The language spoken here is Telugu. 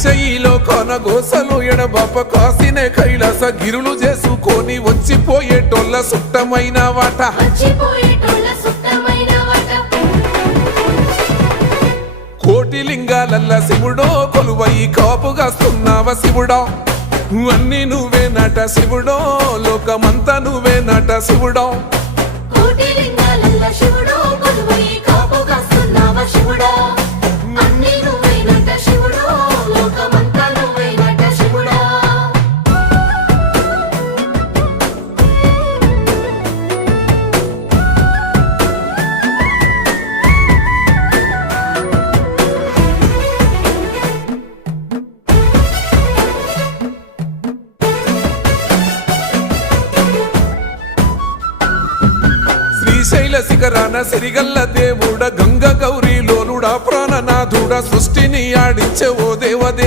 శైలో కొనగోసలు ఎడబాప కాసినే కైలాస గిరులు చేసుకొని వచ్చిపోయేటోళ్ళ సుట్టమైన వాట కోటి లింగాలల్ల శివుడో కొలువై కాపుగాస్తున్నావ శివుడా అన్ని నువ్వే నట శివుడో లోకమంతా నువ్వే నట శివుడో శ్రీశైల శిఖరాన సిరిగల్ల దేవుడ గంగ గౌరీ లోలుడా ప్రాణనాథుడ సృష్టిని ఆడించే ఓ దేవదే